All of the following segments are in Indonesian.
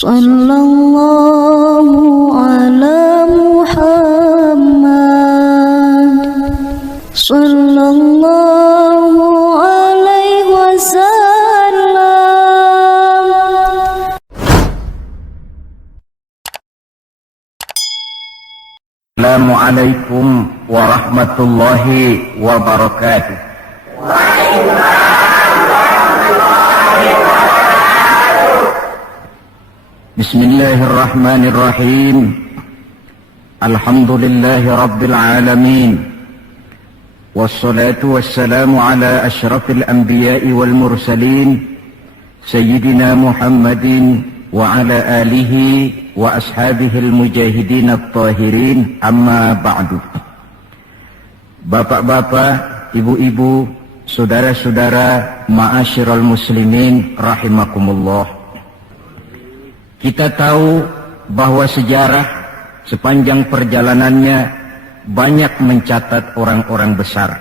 Sallallahu ala Muhammad Sallallahu alaihi wasallam. Assalamualaikum warahmatullahi wabarakatuh. Bismillahirrahmanirrahim. Alhamdulillahi rabbil alamin. Wassalatu wassalamu ala asyrafil anbiya'i wal mursalin Sayyidina Muhammadin wa ala alihi wa ashabihil mujahidin at-tahirin, amma ba'du. Bapak-bapak, ibu-ibu, saudara-saudara, ma'asyiral muslimin rahimakumullah. Kita tahu bahwa sejarah sepanjang perjalanannya banyak mencatat orang-orang besar.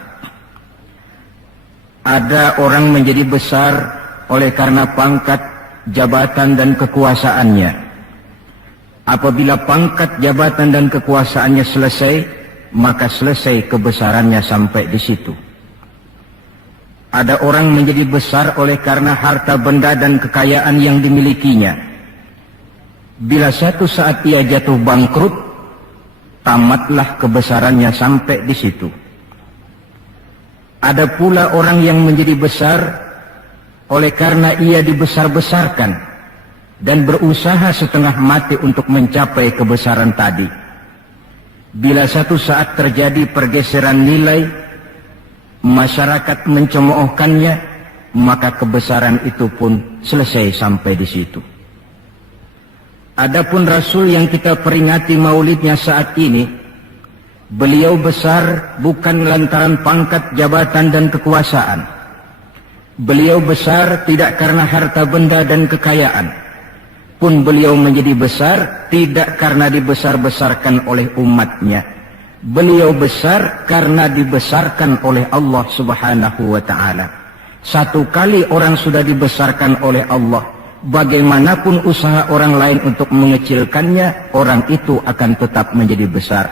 Ada orang menjadi besar oleh karena pangkat, jabatan dan kekuasaannya. Apabila pangkat, jabatan dan kekuasaannya selesai, maka selesai kebesarannya sampai di situ. Ada orang menjadi besar oleh karena harta benda dan kekayaan yang dimilikinya. Bila satu saat ia jatuh bangkrut, tamatlah kebesarannya sampai di situ. Ada pula orang yang menjadi besar oleh karena ia dibesar-besarkan dan berusaha setengah mati untuk mencapai kebesaran tadi. Bila satu saat terjadi pergeseran nilai, masyarakat mencemoohkannya, maka kebesaran itu pun selesai sampai di situ. Adapun Rasul yang kita peringati maulidnya saat ini, beliau besar bukan lantaran pangkat, jabatan dan kekuasaan. Beliau besar tidak karena harta benda dan kekayaan. Pun beliau menjadi besar tidak karena dibesar-besarkan oleh umatnya. Beliau besar karena dibesarkan oleh Allah Subhanahu wa ta'ala. Satu kali orang sudah dibesarkan oleh Allah, bagaimanapun usaha orang lain untuk mengecilkannya, orang itu akan tetap menjadi besar.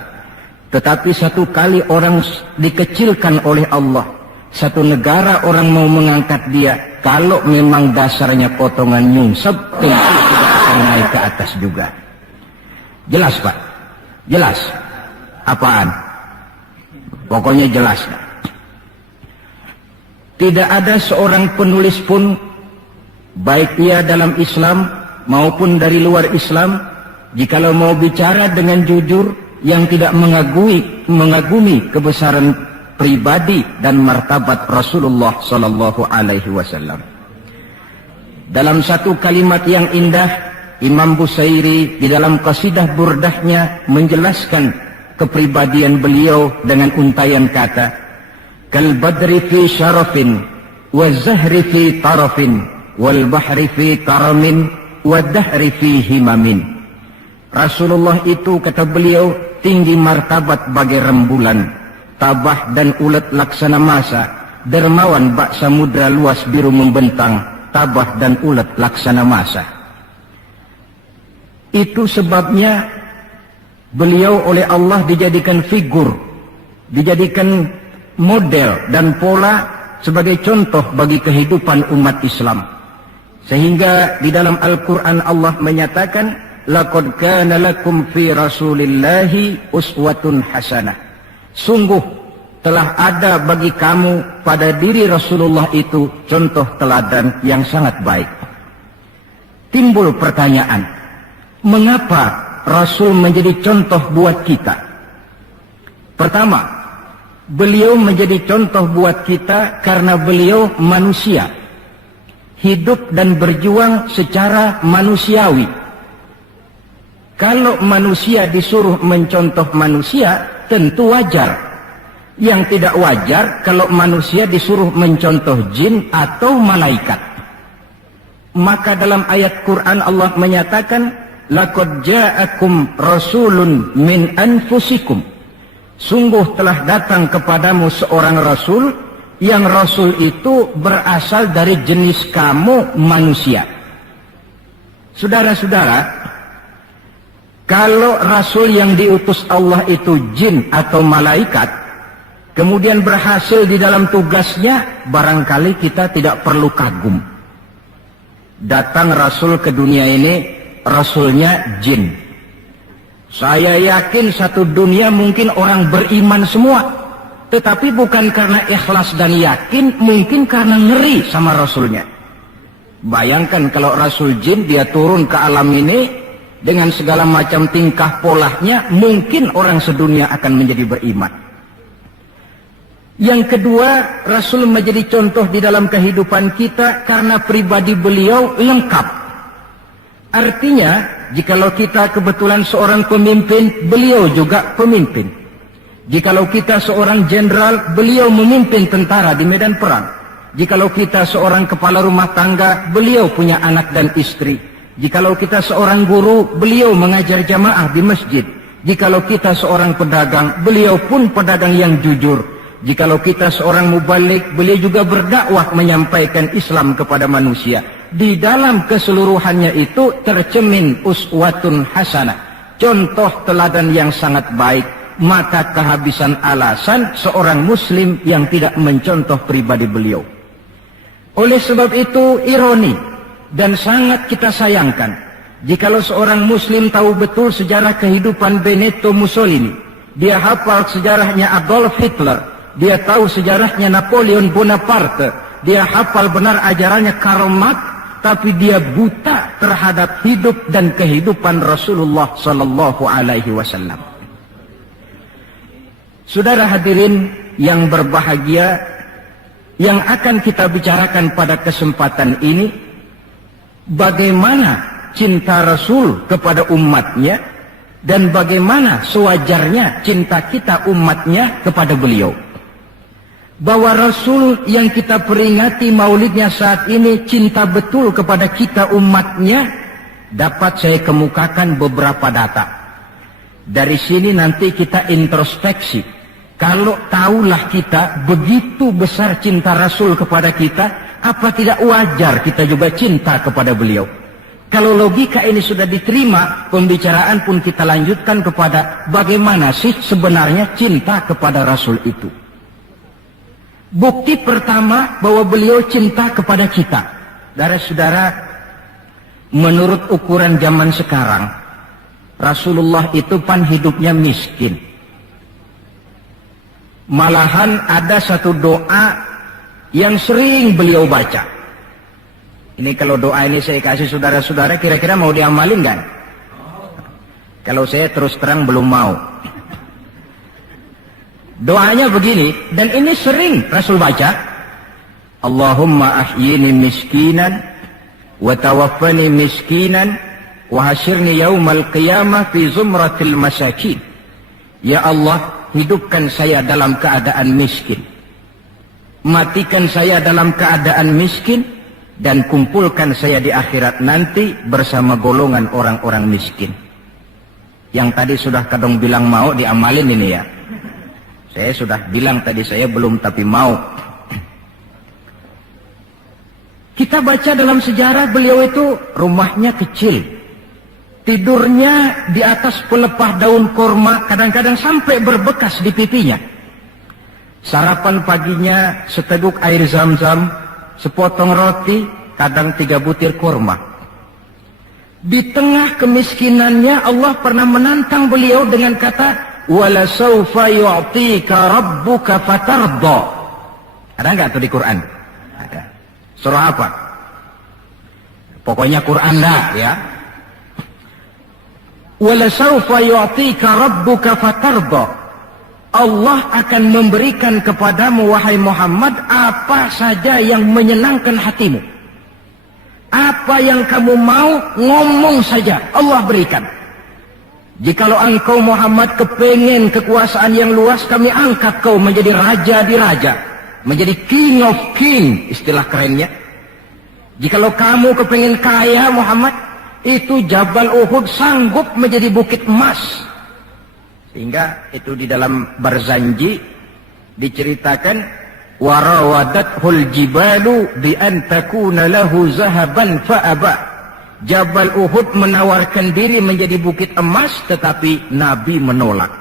Tetapi satu kali orang dikecilkan oleh Allah, satu negara orang mau mengangkat dia, kalau memang dasarnya potongan nyungsep, tentu tidak akan naik ke atas juga. Jelas Pak? Jelas? Apaan? Pokoknya jelas. Tidak ada seorang penulis pun, baik ia dalam Islam maupun dari luar Islam, jikalau mau bicara dengan jujur yang tidak mengagumi kebesaran pribadi dan martabat Rasulullah sallallahu alaihi wasallam. Dalam satu kalimat yang indah, Imam Busairi di dalam qasidah burdahnya menjelaskan kepribadian beliau dengan untaian kata, kal badri fi syarafin wa zahri fi tarafin wal bahri fi karamin wa dahri fi himamin. Rasulullah itu, kata beliau, tinggi martabat bagai rembulan, tabah dan ulet laksana masa, dermawan bak samudra luas biru membentang, tabah dan ulet laksana masa. Itu sebabnya beliau oleh Allah dijadikan figur, dijadikan model dan pola sebagai contoh bagi kehidupan umat Islam. Sehingga di dalam Al-Quran Allah menyatakan, laqad kana lakum fi rasulillahi uswatun hasanah. Sungguh telah ada bagi kamu pada diri Rasulullah itu contoh teladan yang sangat baik. Timbul pertanyaan, mengapa Rasul menjadi contoh buat kita? Pertama, beliau menjadi contoh buat kita karena beliau manusia, hidup dan berjuang secara manusiawi. Kalau manusia disuruh mencontoh manusia, tentu wajar. Yang tidak wajar kalau manusia disuruh mencontoh jin atau malaikat. Maka dalam ayat Quran Allah menyatakan, laqad ja'akum rasulun min anfusikum. Sungguh telah datang kepadamu seorang rasul, yang rasul itu berasal dari jenis kamu manusia. Saudara-saudara, kalau Rasul yang diutus Allah itu jin atau malaikat, kemudian berhasil di dalam tugasnya, barangkali kita tidak perlu kagum. Datang Rasul ke dunia ini, Rasulnya jin. Saya yakin satu dunia mungkin orang beriman semua, tetapi bukan karena ikhlas dan yakin, mungkin karena ngeri sama Rasulnya. Bayangkan kalau Rasul jin dia turun ke alam ini dengan segala macam tingkah polanya, mungkin orang sedunia akan menjadi beriman. Yang kedua, Rasul menjadi contoh di dalam kehidupan kita karena pribadi beliau lengkap. Artinya, jikalau kita kebetulan seorang pemimpin, beliau juga pemimpin. Jikalau kita seorang jenderal, beliau memimpin tentara di medan perang. Jikalau kita seorang kepala rumah tangga, beliau punya anak dan istri. Jikalau kita seorang guru, beliau mengajar jamaah di masjid. Jikalau kita seorang pedagang, beliau pun pedagang yang jujur. Jikalau kita seorang mubalik, beliau juga berdakwah menyampaikan Islam kepada manusia. Di dalam keseluruhannya itu tercemin uswatun hasanah, contoh teladan yang sangat baik. Maka kehabisan alasan seorang muslim yang tidak mencontoh pribadi beliau. Oleh sebab itu ironi dan sangat kita sayangkan jikalau seorang muslim tahu betul sejarah kehidupan Benito Mussolini, dia hafal sejarahnya Adolf Hitler, dia tahu sejarahnya Napoleon Bonaparte, dia hafal benar ajarannya Karl Marx, tapi dia buta terhadap hidup dan kehidupan Rasulullah sallallahu alaihi wasallam. Saudara hadirin yang berbahagia, yang akan kita bicarakan pada kesempatan ini, bagaimana cinta Rasul kepada umatnya dan bagaimana sewajarnya cinta kita umatnya kepada beliau. Bahwa Rasul yang kita peringati maulidnya saat ini cinta betul kepada kita umatnya, dapat saya kemukakan beberapa data. Dari sini nanti kita introspeksi. Kalau tahulah kita begitu besar cinta Rasul kepada kita, apa tidak wajar kita juga cinta kepada beliau? Kalau logika ini sudah diterima, pembicaraan pun kita lanjutkan kepada bagaimana sih sebenarnya cinta kepada Rasul itu. Bukti pertama bahwa beliau cinta kepada kita. Saudara-saudara, menurut ukuran zaman sekarang, Rasulullah itu pan hidupnya miskin. Malahan ada satu doa yang sering beliau baca. Ini kalau doa ini saya kasih saudara-saudara, kira-kira mau diamalin kan? Kalau saya terus terang belum mau. Doanya begini, dan ini sering Rasul baca. Allahumma ahyini miskinan, wa tawaffani miskinan, wa hasyirni yaumal qiyamah fi zumratil masakin. Ya Allah, hidupkan saya dalam keadaan miskin, matikan saya dalam keadaan miskin, dan kumpulkan saya di akhirat nanti bersama golongan orang-orang miskin. Yang tadi sudah kadang bilang mau diamalin ini ya. Saya sudah bilang tadi saya belum tapi mau. Kita baca dalam sejarah beliau itu rumahnya kecil, tidurnya di atas pelepah daun korma, kadang-kadang sampai berbekas di pipinya. Sarapan paginya seteguk air zam-zam, sepotong roti, kadang 3 butir korma. Di tengah kemiskinannya Allah pernah menantang beliau dengan kata, wala sawfa yu'tika rabbuka fatardha. Ada enggak tuh di Quran? Ada. Surah apa? Pokoknya Quran dah ya. Wala sawfa yu'tika rabbuka fatardha. Allah akan memberikan kepadamu wahai Muhammad apa saja yang menyenangkan hatimu. Apa yang kamu mau, ngomong saja, Allah berikan. Jikalau engkau Muhammad kepengen kekuasaan yang luas, kami angkat kau menjadi raja di raja, menjadi king of king, istilah kerennya. Jikalau kamu kepengen kaya Muhammad, itu Jabal Uhud sanggup menjadi bukit emas. Sehingga itu di dalam Barzanji diceritakan, warawadat hul jibalu bi an takuna lahu zahaban fa aba. Jabal Uhud menawarkan diri menjadi bukit emas, tetapi Nabi menolak.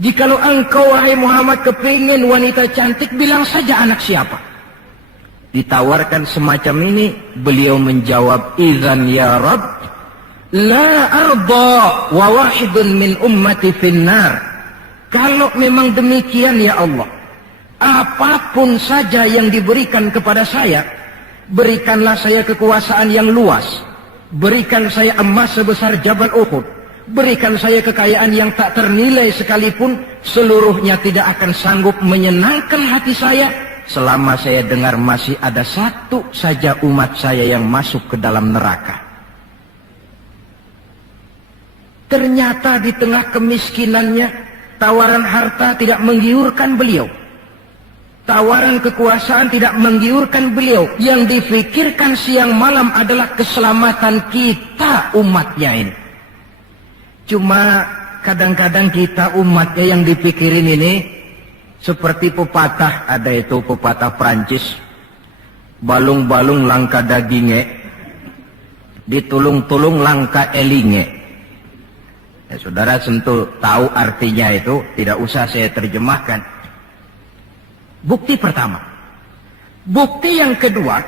Jikalau engkau wahai Muhammad kepingin wanita cantik, bilang saja anak siapa. Ditawarkan semacam ini, beliau menjawab, "Idzan ya Rabb, la arda wa wahidun min ummati finnar." Kalau memang demikian ya Allah, apapun saja yang diberikan kepada saya, berikanlah saya kekuasaan yang luas, berikan saya emas sebesar Jabal Uhud, berikan saya kekayaan yang tak ternilai sekalipun, seluruhnya tidak akan sanggup menyenangkan hati saya selama saya dengar masih ada satu saja umat saya yang masuk ke dalam neraka. Ternyata di tengah kemiskinannya, tawaran harta tidak menggiurkan beliau. Tawaran kekuasaan tidak menggiurkan beliau. Yang difikirkan siang malam adalah keselamatan kita umatnya ini. Cuma kadang-kadang kita umatnya yang dipikirin ini seperti pepatah, ada itu pepatah Prancis, balung-balung langka dagingnya, ditulung-tulung langka elinge. Ya, saudara tentu tahu artinya itu, tidak usah saya terjemahkan. Bukti pertama. Bukti yang kedua,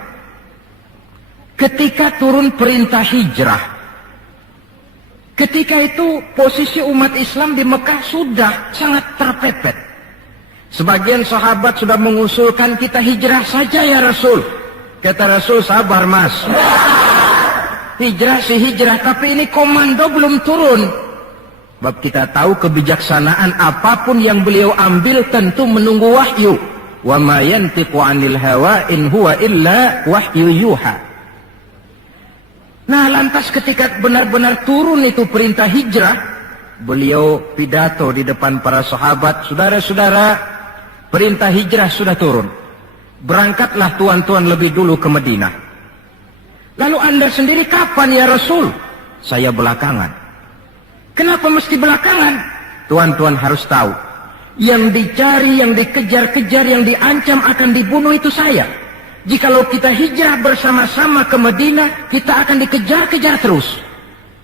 ketika turun perintah hijrah, ketika itu posisi umat Islam di Mekah sudah sangat terpepet. Sebagian sahabat sudah mengusulkan, kita hijrah saja ya Rasul. Kata Rasul, sabar mas, hijrah sih hijrah, tapi ini komando belum turun. Sebab kita tahu kebijaksanaan apapun yang beliau ambil tentu menunggu wahyu. Wa ma yantiqu 'anil hawa in huwa illa wahyu yuha. Nah, lantas ketika benar-benar turun itu perintah hijrah, beliau pidato di depan para sahabat, saudara-saudara, perintah hijrah sudah turun. Berangkatlah tuan-tuan lebih dulu ke Madinah. Lalu Anda sendiri kapan ya Rasul? Saya belakangan. Kenapa mesti belakangan? Tuan-tuan harus tahu, yang dicari, yang dikejar-kejar, yang diancam akan dibunuh itu saya. Jikalau kita hijrah bersama-sama ke Madinah, kita akan dikejar-kejar terus.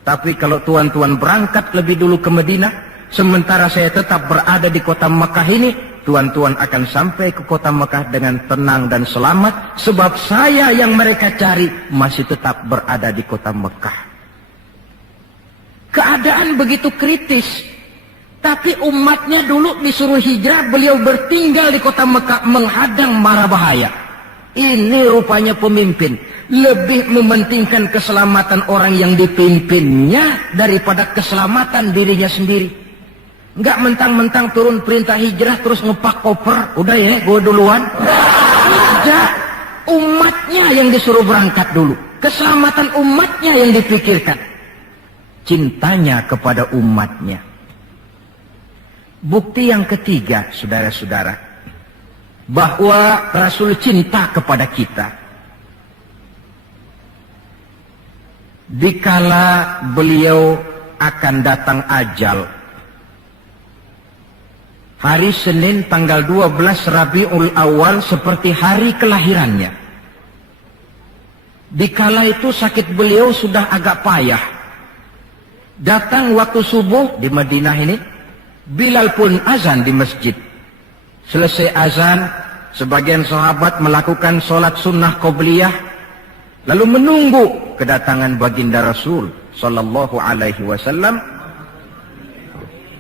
Tapi kalau tuan-tuan berangkat lebih dulu ke Madinah, sementara saya tetap berada di kota Mekah ini, tuan-tuan akan sampai ke kota Mekah dengan tenang dan selamat, sebab saya yang mereka cari masih tetap berada di kota Mekah. Keadaan begitu kritis. Tapi umatnya dulu disuruh hijrah, beliau bertinggal di kota Mekah menghadang mara bahaya. Ini rupanya pemimpin lebih mementingkan keselamatan orang yang dipimpinnya daripada keselamatan dirinya sendiri. Enggak mentang-mentang turun perintah hijrah terus ngepak koper, udah ya gue duluan. Tidak, umatnya yang disuruh berangkat dulu, keselamatan umatnya yang dipikirkan, cintanya kepada umatnya. Bukti yang ketiga, saudara-saudara, bahwa Rasul cinta kepada kita. Dikala beliau akan datang ajal, hari Senin tanggal 12 Rabiul Awal seperti hari kelahirannya. Dikala itu sakit beliau sudah agak payah. Datang waktu subuh di Madinah ini, Bilal pun azan di masjid. Selesai azan, sebagian sahabat melakukan sholat sunnah qobliyah, lalu menunggu kedatangan baginda Rasul sallallahu alaihi wasallam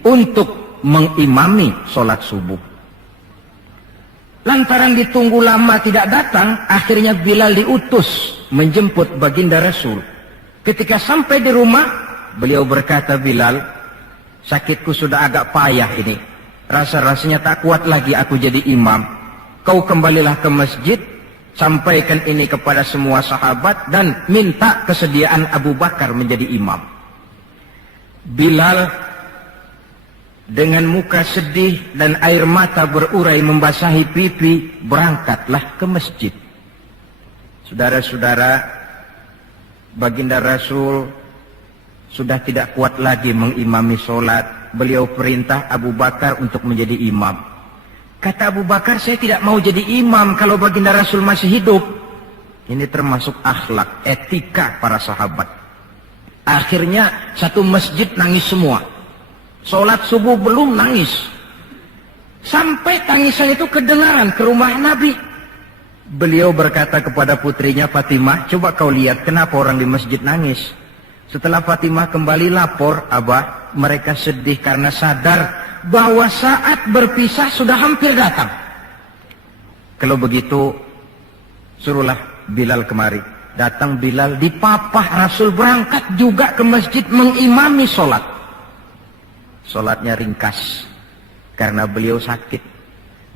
untuk mengimami sholat subuh. Lantaran ditunggu lama tidak datang, akhirnya Bilal diutus menjemput baginda Rasul. Ketika sampai di rumah, beliau berkata, Bilal, sakitku sudah agak payah ini. Rasa-rasanya tak kuat lagi aku jadi imam. Kau kembalilah ke masjid, sampaikan ini kepada semua sahabat dan minta kesediaan Abu Bakar menjadi imam. Bilal dengan muka sedih dan air mata berurai membasahi pipi, berangkatlah ke masjid. Saudara-saudara, baginda Rasul sudah tidak kuat lagi mengimami sholat. Beliau perintah Abu Bakar untuk menjadi imam. Kata Abu Bakar, saya tidak mau jadi imam kalau baginda Rasul masih hidup. Ini termasuk akhlak, etika para sahabat. Akhirnya satu masjid nangis semua. Sholat subuh belum nangis. Sampai tangisan itu kedengaran ke rumah Nabi. Beliau berkata kepada putrinya Fatimah, coba kau lihat kenapa orang di masjid nangis. Setelah Fatimah kembali lapor, Abah, mereka sedih karena sadar bahwa saat berpisah sudah hampir datang. Kalau begitu, suruhlah Bilal kemari. Datang Bilal, dipapah Rasul berangkat juga ke masjid mengimami sholat. Sholatnya ringkas karena beliau sakit.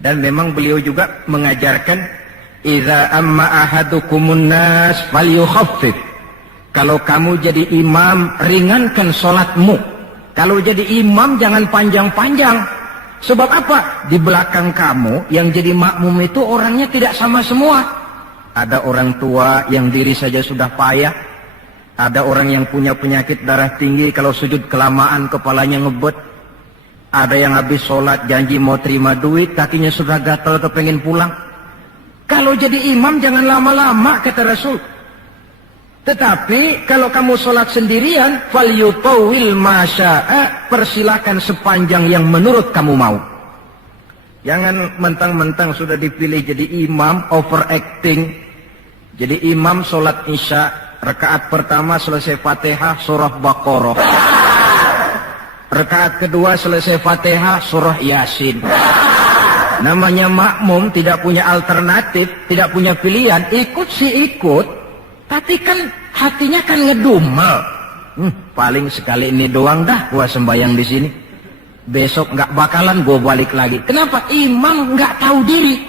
Dan memang beliau juga mengajarkan, idza amma ahadukumun nas falyukhaffif. Kalau kamu jadi imam, ringankan sholatmu. Kalau jadi imam jangan panjang-panjang. Sebab apa? Di belakang kamu yang jadi makmum itu orangnya tidak sama semua. Ada orang tua yang diri saja sudah payah. Ada orang yang punya penyakit darah tinggi, kalau sujud kelamaan kepalanya ngebet. Ada yang habis sholat janji mau terima duit, kakinya sudah gatal kepengen pulang. Kalau jadi imam jangan lama-lama, kata Rasul. Tetapi kalau kamu sholat sendirian, falyutawil masya'a, persilakan sepanjang yang menurut kamu mau. Jangan mentang-mentang sudah dipilih jadi imam, overacting. Jadi imam sholat isya, rakaat pertama selesai Fatihah, surah Baqarah. Rakaat kedua selesai Fatihah, surah Yasin. Namanya makmum, tidak punya alternatif, tidak punya pilihan, ikut sih ikut. Tapi kan hatinya kan ngedumel. Paling sekali ini doang dah gua sembahyang di sini. Besok nggak bakalan gue balik lagi. Kenapa? Imam nggak tahu diri.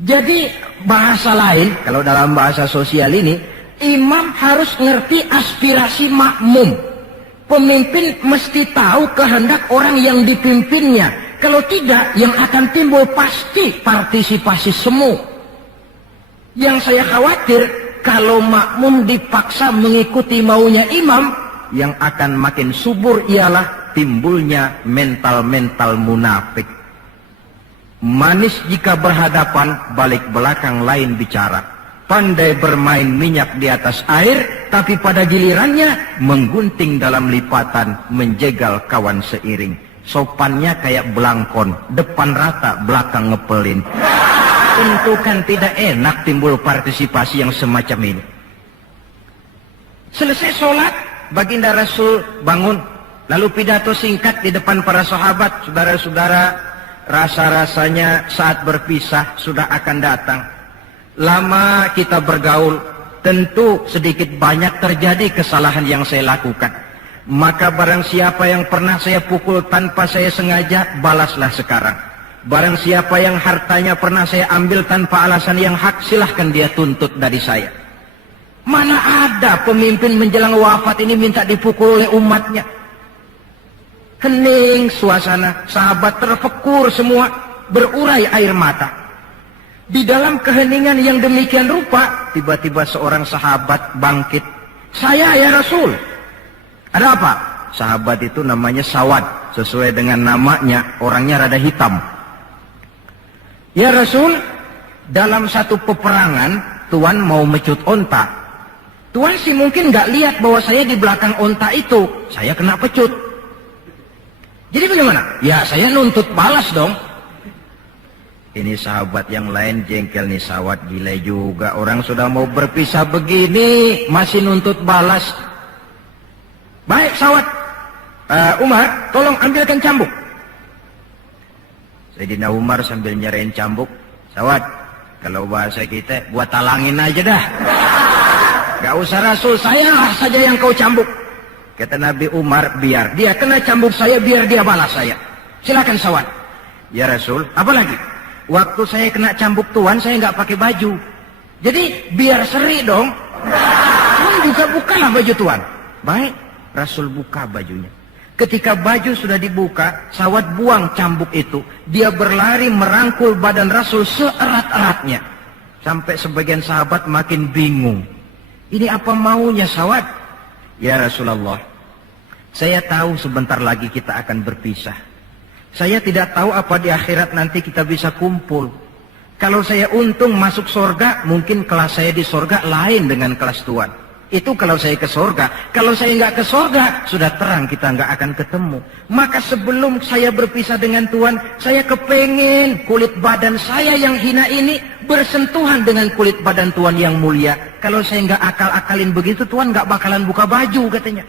Jadi bahasa lain, kalau dalam bahasa sosial ini, imam harus ngerti aspirasi makmum. Pemimpin mesti tahu kehendak orang yang dipimpinnya. Kalau tidak, yang akan timbul pasti partisipasi semu. Yang saya khawatir, kalau makmum dipaksa mengikuti maunya imam, yang akan makin subur ialah timbulnya mental-mental munafik. Manis jika berhadapan, balik belakang lain bicara. Pandai bermain minyak di atas air, tapi pada gilirannya menggunting dalam lipatan, menjegal kawan seiring. Sopannya kayak belangkon, depan rata, belakang ngepelin. Tentu kan tidak enak timbul partisipasi yang semacam ini. Selesai sholat, baginda Rasul bangun, lalu pidato singkat di depan para sahabat. Saudara-saudara, rasa-rasanya saat berpisah sudah akan datang. Lama kita bergaul, tentu sedikit banyak terjadi kesalahan yang saya lakukan. Maka barang siapa yang pernah saya pukul tanpa saya sengaja, balaslah sekarang. Barang siapa yang hartanya pernah saya ambil tanpa alasan yang hak, silahkan dia tuntut dari saya. Mana ada pemimpin menjelang wafat ini minta dipukul oleh umatnya. Hening suasana, sahabat terfekur semua, berurai air mata. Di dalam keheningan yang demikian rupa, tiba-tiba seorang sahabat bangkit. Saya ya Rasul. Ada apa? Sahabat itu namanya Sawad, sesuai dengan namanya, orangnya rada hitam. Ya Rasul, dalam satu peperangan, Tuan mau mecut onta. Tuan sih mungkin nggak lihat bahwa saya di belakang onta itu, saya kena pecut. Jadi bagaimana? Ya saya nuntut balas dong. Ini sahabat yang lain jengkel nih, Sawad gila juga. Orang sudah mau berpisah begini, masih nuntut balas. Baik Sawad, Umar tolong ambilkan cambuk. Sayyidina Umar sambil nyerahin cambuk. Sawad, kalau bahasa kita, buat talangin aja dah. Gak usah Rasul, saya saja yang kau cambuk. Kata Nabi Umar, biar dia kena cambuk saya, biar dia balas saya. Silakan Sawad. Ya Rasul, apa lagi? Waktu saya kena cambuk Tuan, saya nggak pakai baju. Jadi biar seri dong. Tuan juga bukalah baju Tuan. Baik, Rasul buka bajunya. Ketika baju sudah dibuka, Sawad buang cambuk itu. Dia berlari merangkul badan Rasul seerat-eratnya. Sampai sebagian sahabat makin bingung. Ini apa maunya Sawad? Ya Rasulullah, saya tahu sebentar lagi kita akan berpisah. Saya tidak tahu apa di akhirat nanti kita bisa kumpul. Kalau saya untung masuk surga, mungkin kelas saya di surga lain dengan kelas Tuhan. Itu kalau saya ke surga. Kalau saya nggak ke surga, sudah terang kita nggak akan ketemu. Maka sebelum saya berpisah dengan Tuhan, saya kepengen kulit badan saya yang hina ini bersentuhan dengan kulit badan Tuhan yang mulia. Kalau saya nggak akal-akalin begitu, Tuhan nggak bakalan buka baju katanya.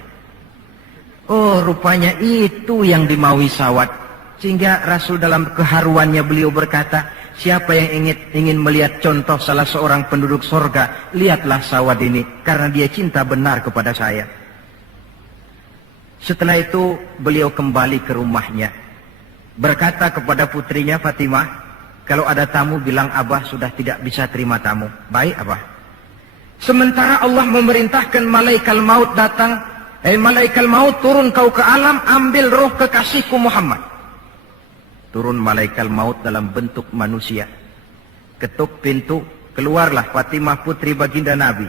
Oh, rupanya itu yang dimaui Sawat. Sehingga Rasul dalam keharuannya beliau berkata, siapa yang ingin melihat contoh salah seorang penduduk sorga, lihatlah Sawat ini, karena dia cinta benar kepada saya. Setelah itu beliau kembali ke rumahnya, berkata kepada putrinya Fatimah, kalau ada tamu bilang Abah sudah tidak bisa terima tamu. Baik Abah. Sementara Allah memerintahkan malaikat maut datang, malaikat maut turun kau ke alam, ambil roh kekasihku Muhammad. Turun malaikat maut dalam bentuk manusia. Ketuk pintu, keluarlah Fatimah putri baginda Nabi.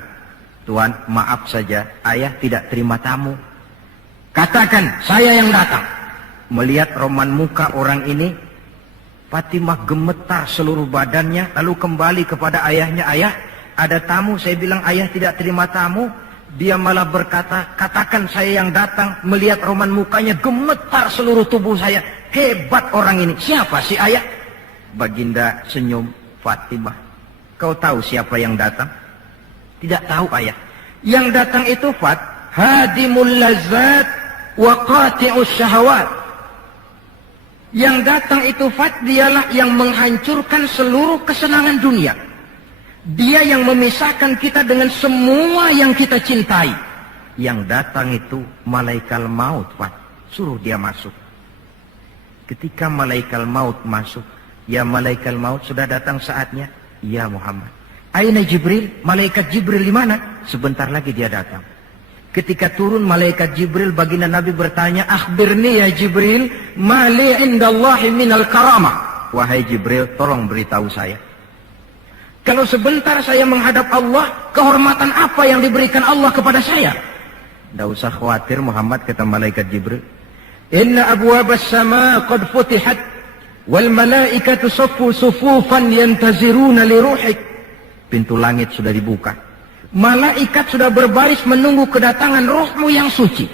Tuhan, maaf saja, ayah tidak terima tamu. Katakan, saya yang datang. Melihat roman muka orang ini, Fatimah gemetar seluruh badannya, lalu kembali kepada ayahnya, ayah, ada tamu. Saya bilang ayah tidak terima tamu. Dia malah berkata, katakan saya yang datang. Melihat roman mukanya, gemetar seluruh tubuh saya. Hebat orang ini. Siapa si ayah? Baginda senyum. Fatimah, kau tahu siapa yang datang? Tidak tahu ayah. Yang datang itu Fat, hadimul lazat wa qati'us syahawat. Yang datang itu Fat, dialah yang menghancurkan seluruh kesenangan dunia. Dia yang memisahkan kita dengan semua yang kita cintai. Yang datang itu malaikat maut Fat. Suruh dia masuk. Ketika malaikat maut masuk, ya malaikat maut sudah datang saatnya. Ya Muhammad. Aina Jibril? Malaikat Jibril di mana? Sebentar lagi dia datang. Ketika turun malaikat Jibril, baginda Nabi bertanya, akhbirni ya Jibril, mali indallahi minal karamah. Wahai Jibril, tolong beritahu saya. Kalau sebentar saya menghadap Allah, kehormatan apa yang diberikan Allah kepada saya? Tidak usah khawatir Muhammad, kata malaikat Jibril. Inna abwabas sama qad futihat wal malaikatu saffu sufufan yantaziruna li ruhik. Pintu langit sudah dibuka. Malaikat sudah berbaris menunggu kedatangan rohmu yang suci.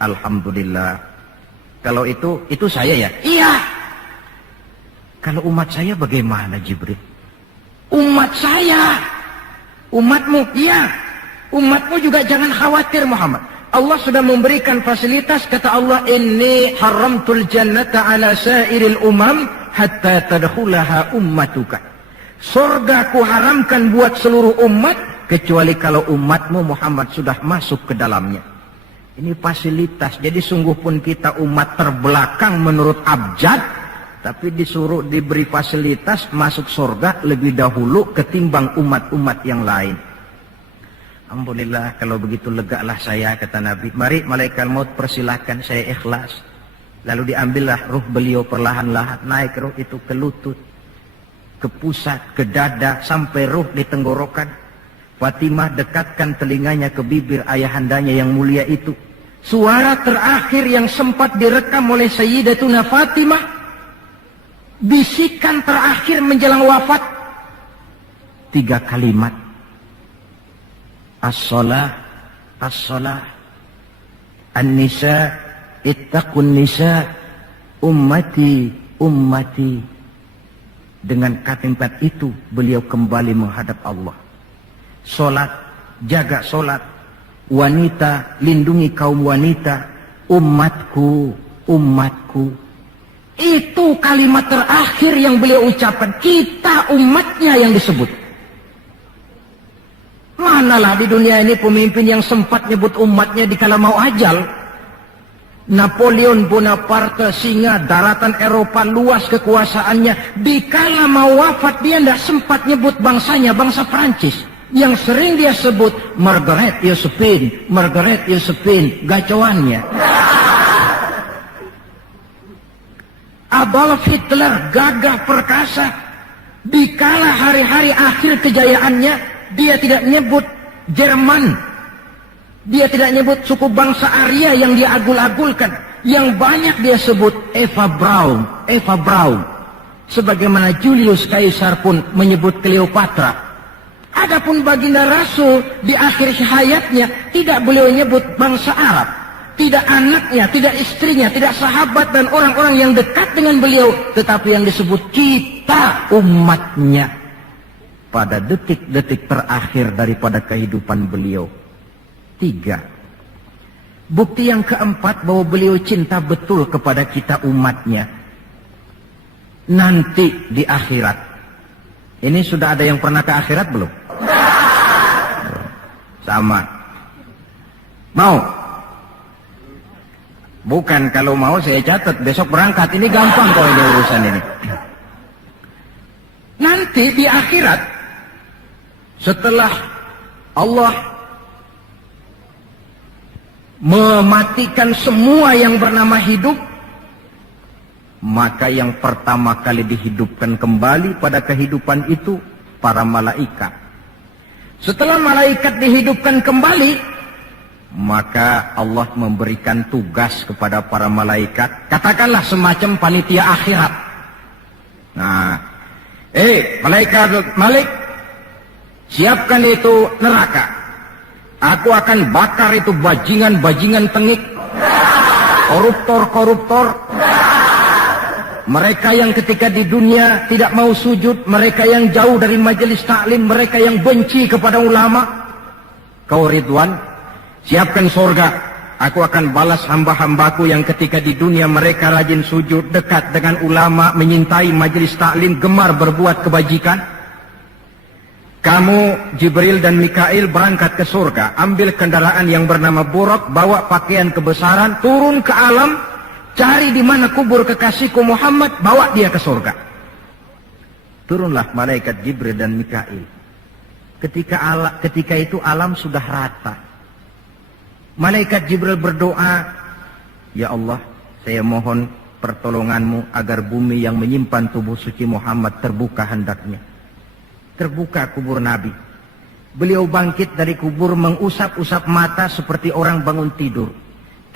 Alhamdulillah. Kalau itu saya ya? Iya. Kalau umat saya bagaimana Jibril? Umat saya. Umatmu? Iya. Umatmu juga jangan khawatir Muhammad. Allah sudah memberikan fasilitas, kata Allah, inni haramtul jannata ala sairil umam hatta tadkhulaha ummatuka. Surga ku haramkan buat seluruh umat kecuali kalau umatmu Muhammad sudah masuk ke dalamnya. Ini fasilitas. Jadi sungguh pun kita umat terbelakang menurut abjad, tapi disuruh diberi fasilitas masuk surga lebih dahulu ketimbang umat-umat yang lain. Alhamdulillah, kalau begitu legalah saya, kata Nabi. Mari malaikat maut persilahkan, saya ikhlas. Lalu diambillah ruh beliau perlahan-lahan, naik ruh itu ke lutut, ke pusat, ke dada, sampai ruh di tenggorokan. Fatimah dekatkan telinganya ke bibir ayahandanya yang mulia itu. Suara terakhir yang sempat direkam oleh Sayyidatuna Fatimah, bisikan terakhir menjelang wafat, 3 kalimat. As-salah, as-salah, an-nisa, ittaqun nisa, ummati, ummati. Dengan kalimat itu beliau kembali menghadap Allah. Solat, jaga solat. Wanita, lindungi kaum wanita. Umatku, umatku. Itu kalimat terakhir yang beliau ucapkan. Kita umatnya yang disebut. Manalah di dunia ini pemimpin yang sempat nyebut umatnya dikala mau ajal. Napoleon Bonaparte, singa daratan Eropa, luas kekuasaannya. Dikala mau wafat dia tidak sempat nyebut bangsanya, bangsa Prancis. Yang sering dia sebut Margaret Josephine, Margaret Josephine, gacoannya. Adolf Hitler, gagah perkasa. Dikala hari-hari akhir kejayaannya, dia tidak nyebut Jerman. Dia tidak nyebut suku bangsa Arya yang dia agul-agulkan. Yang banyak dia sebut Eva Braun, Eva Braun. sebagaimana Julius Caesar pun menyebut Cleopatra. Adapun baginda Rasul di akhir hayatnya tidak beliau nyebut bangsa Arab, tidak anaknya, tidak istrinya, tidak sahabat dan orang-orang yang dekat dengan beliau, tetapi yang disebut kita umatnya pada detik-detik terakhir daripada kehidupan beliau. 3. Bukti yang keempat bahwa beliau cinta betul kepada kita umatnya. Nanti di akhirat. Ini sudah ada yang pernah ke akhirat belum? Sama. Mau? Bukan, kalau mau saya catat besok berangkat. Ini gampang kalau ini urusan ini. Nanti di akhirat, setelah Allah mematikan semua yang bernama hidup, maka yang pertama kali dihidupkan kembali pada kehidupan itu para malaikat. Setelah malaikat dihidupkan kembali, maka Allah memberikan tugas kepada para malaikat, katakanlah semacam panitia akhirat. Nah, malaikat Malik, siapkan itu neraka. Aku akan bakar itu bajingan-bajingan tengik, koruptor-koruptor, mereka yang ketika di dunia tidak mau sujud, mereka yang jauh dari majelis taklim, mereka yang benci kepada ulama. Kau Ridwan, siapkan surga. Aku akan balas hamba-hambaku yang ketika di dunia mereka rajin sujud, dekat dengan ulama, menyintai majelis taklim, gemar berbuat kebajikan. Kamu, Jibril dan Mikail berangkat ke surga, ambil kendaraan yang bernama Buraq, bawa pakaian kebesaran, turun ke alam, cari di mana kubur kekasihku Muhammad, bawa dia ke surga. Turunlah malaikat Jibril dan Mikail. Ketika itu alam sudah rata. Malaikat Jibril berdoa, ya Allah, saya mohon pertolonganmu agar bumi yang menyimpan tubuh suci Muhammad terbuka hendaknya. Terbuka kubur Nabi. Beliau bangkit dari kubur mengusap-usap mata seperti orang bangun tidur.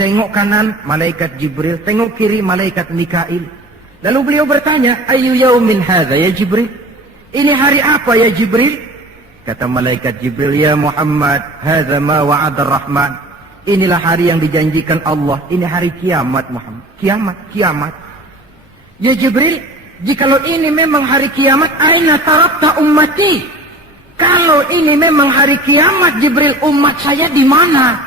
Tengok kanan malaikat Jibril, tengok kiri malaikat Mikail. Lalu beliau bertanya, ayu yaumin hadza ya Jibril? Ini hari apa ya Jibril? Kata malaikat Jibril, ya Muhammad, hadza ma wa'ada Rahman. Inilah hari yang dijanjikan Allah. Ini hari kiamat Muhammad. Kiamat. Ya Jibril, jikalau ini memang hari kiamat, aina tarakta ummati? Kalau ini memang hari kiamat, Jibril, umat saya di mana?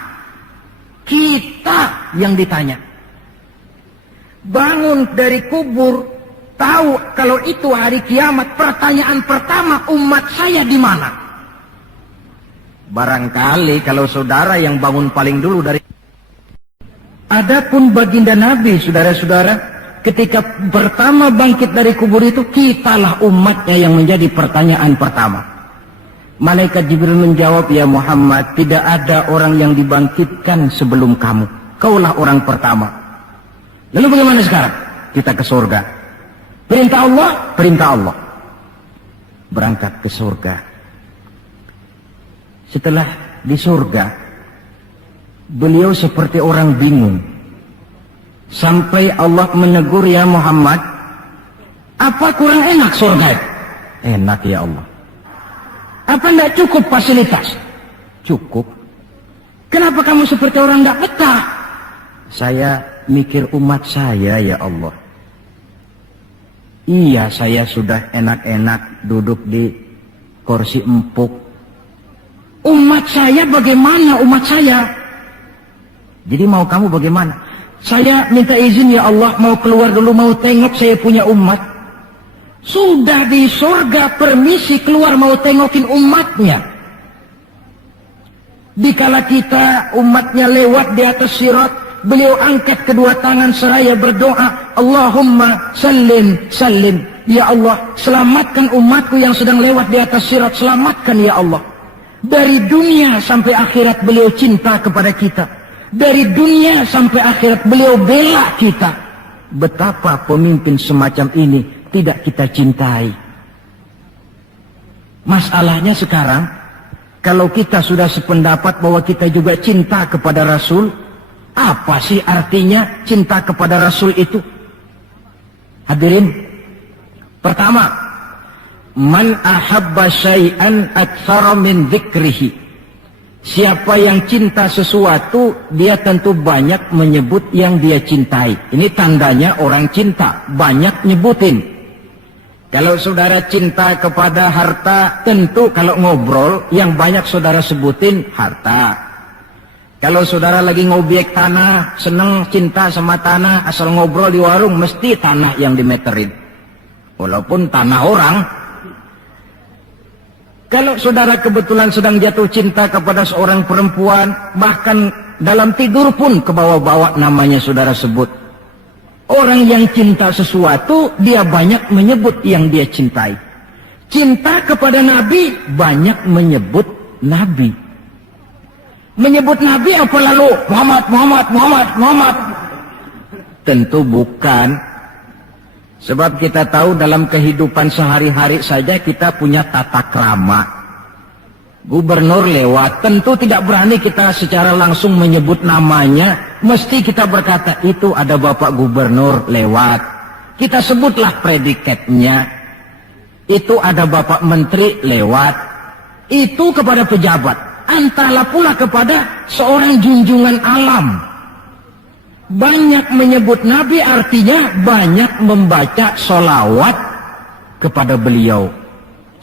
Kita yang ditanya. Bangun dari kubur, tahu kalau itu hari kiamat, pertanyaan pertama, umat saya di mana? Barangkali kalau saudara yang bangun paling dulu dari... Adapun baginda Nabi, saudara-saudara, ketika pertama bangkit dari kubur itu, kitalah umatnya yang menjadi pertanyaan pertama. Malaikat Jibril menjawab, ya Muhammad, tidak ada orang yang dibangkitkan sebelum kamu. Kaulah orang pertama. Lalu bagaimana sekarang? Kita ke surga. Perintah Allah, perintah Allah. Berangkat ke surga. Setelah di surga, beliau seperti orang bingung. Sampai Allah menegur, ya Muhammad, apa kurang enak surga? Enak ya Allah. Apa tidak cukup fasilitas? Cukup. Kenapa kamu seperti orang tidak betah? Saya mikir umat saya ya Allah. Iya, saya sudah enak-enak duduk di kursi empuk. Umat saya bagaimana umat saya? Jadi mau kamu bagaimana? Saya minta izin ya Allah, mau keluar dulu, mau tengok saya punya umat. Sudah di surga permisi keluar mau tengokin umatnya. Dikala kita umatnya lewat di atas sirat, beliau angkat kedua tangan seraya berdoa, Allahumma sallim sallim. Ya Allah, selamatkan umatku yang sedang lewat di atas sirat, selamatkan ya Allah. Dari dunia sampai akhirat beliau cinta kepada kita. Dari dunia sampai akhirat beliau bela kita. Betapa pemimpin semacam ini tidak kita cintai. Masalahnya sekarang, kalau kita sudah sependapat bahwa kita juga cinta kepada Rasul, apa sih artinya cinta kepada Rasul itu? Hadirin, Pertama, man ahabba syai'an aktsara min dzikrihi. Siapa yang cinta sesuatu, dia tentu banyak menyebut yang dia cintai. Ini tandanya orang cinta, banyak nyebutin. Kalau saudara cinta kepada harta, tentu kalau ngobrol, yang banyak saudara sebutin harta. Kalau saudara lagi ngobek tanah, seneng cinta sama tanah, asal ngobrol di warung, mesti tanah yang dimeterin. Walaupun tanah orang. Kalau saudara kebetulan sedang jatuh cinta kepada seorang perempuan, bahkan dalam tidur pun kebawa-bawa namanya saudara sebut. Orang yang cinta sesuatu, dia banyak menyebut yang dia cintai. Cinta kepada Nabi, banyak menyebut Nabi. Menyebut Nabi apa lalu? Muhammad, Muhammad, Muhammad, Muhammad. Tentu bukan. Sebab kita tahu dalam kehidupan sehari-hari saja kita punya tata krama. Gubernur lewat, tentu tidak berani kita secara langsung menyebut namanya. Mesti kita berkata, itu ada Bapak Gubernur lewat. Kita sebutlah predikatnya. Itu ada Bapak Menteri lewat. Itu kepada pejabat. Entahlah pula kepada seorang junjungan alam. Banyak menyebut Nabi artinya banyak membaca sholawat kepada beliau.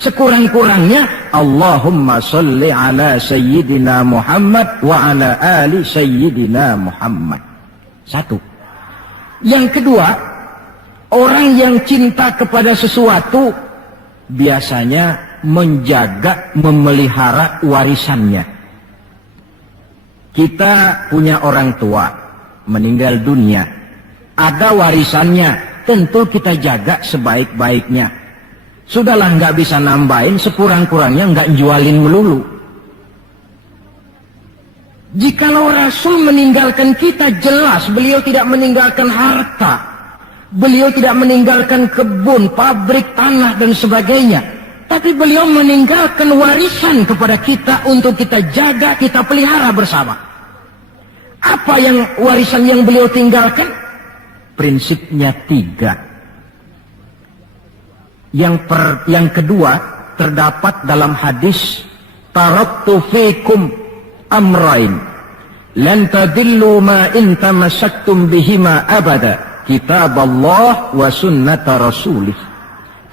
Sekurang-kurangnya Allahumma salli ala Sayyidina Muhammad wa ala ali Sayyidina Muhammad. Satu. Yang kedua, orang yang cinta kepada sesuatu biasanya menjaga, memelihara warisannya. Kita punya orang tua meninggal dunia, ada warisannya, tentu kita jaga sebaik-baiknya. Sudahlah nggak bisa nambahin, sekurang-kurangnya nggak jualin melulu. Jikalau Rasul meninggalkan kita, jelas beliau tidak meninggalkan harta, beliau tidak meninggalkan kebun, pabrik, tanah dan sebagainya, tapi beliau meninggalkan warisan kepada kita untuk kita jaga, kita pelihara bersama. Apa yang warisan yang beliau tinggalkan? Prinsipnya 3. Yang kedua terdapat dalam hadis, taraktu fikum amrain lan tadillu ma in tamassaktum bihima abada, kitab Allah wa sunnata rasulih.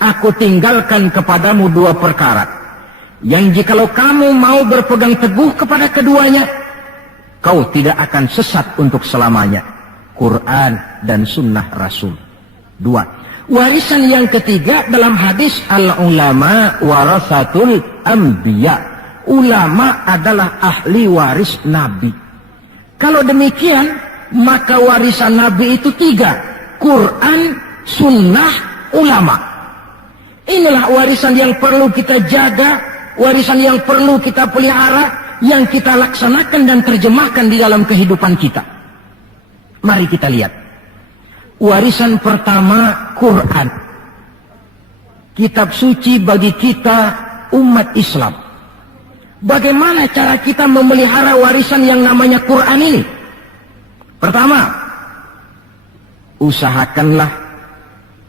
Aku tinggalkan kepadamu 2 perkara yang jikalau kamu mau berpegang teguh kepada keduanya, kau tidak akan sesat untuk selamanya. Quran dan sunnah Rasul. 2. Warisan yang ketiga dalam hadis, al-ulama warasatul anbiya. Ulama adalah ahli waris Nabi. Kalau demikian, maka warisan Nabi itu 3. Quran, sunnah, ulama. Inilah warisan yang perlu kita jaga, warisan yang perlu kita pelihara, yang kita laksanakan dan terjemahkan di dalam kehidupan kita. Mari kita lihat. Warisan pertama, Quran. Kitab suci bagi kita umat Islam. Bagaimana cara kita memelihara warisan yang namanya Quran ini? Pertama, usahakanlah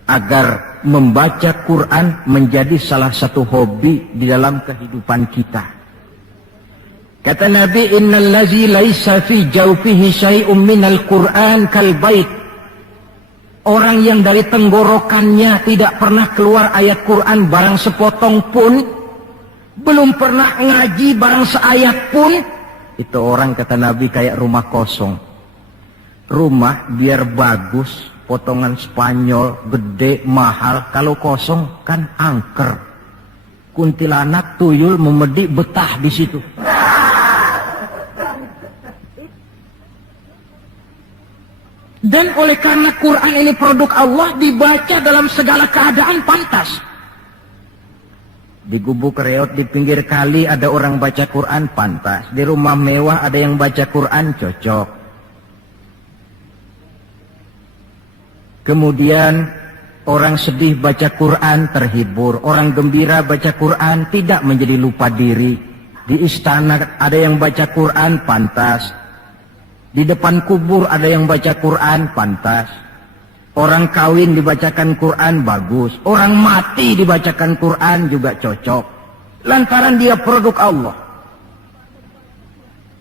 agar membaca Quran menjadi salah satu hobi di dalam kehidupan kita. Kata Nabi, innal ladzi laisa fi jawfihi syai'un minal Qur'an kal bait. Orang yang dari tenggorokannya tidak pernah keluar ayat Quran barang sepotong pun, belum pernah ngaji barang seayat pun, itu orang, kata Nabi, kayak rumah kosong. Rumah biar bagus, potongan Spanyol, gede, mahal, kalau kosong kan angker. Kuntilanak, tuyul, memedi, betah di situ. Dan oleh karena Quran ini produk Allah, dibaca dalam segala keadaan pantas. Di gubuk reot di pinggir kali ada orang baca Quran, pantas. Di rumah mewah ada yang baca Quran, cocok. Kemudian orang sedih baca Quran, terhibur. Orang gembira baca Quran, tidak menjadi lupa diri. Di istana ada yang baca Quran, pantas. Di depan kubur ada yang baca Quran, pantas. Orang kawin dibacakan Quran bagus, orang mati dibacakan Quran juga cocok. Lantaran dia produk Allah.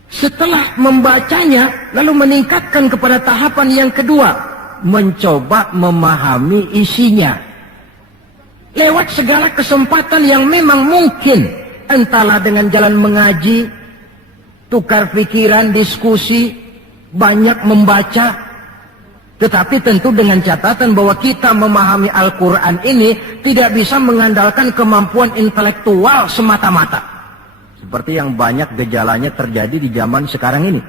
Setelah membacanya, lalu meningkatkan kepada tahapan yang kedua, mencoba memahami isinya. Lewat segala kesempatan yang memang mungkin, entahlah dengan jalan mengaji, tukar pikiran, diskusi, banyak membaca, tetapi tentu dengan catatan bahwa kita memahami Al-Quran ini tidak bisa mengandalkan kemampuan intelektual semata-mata. Seperti yang banyak gejalanya terjadi di zaman sekarang ini.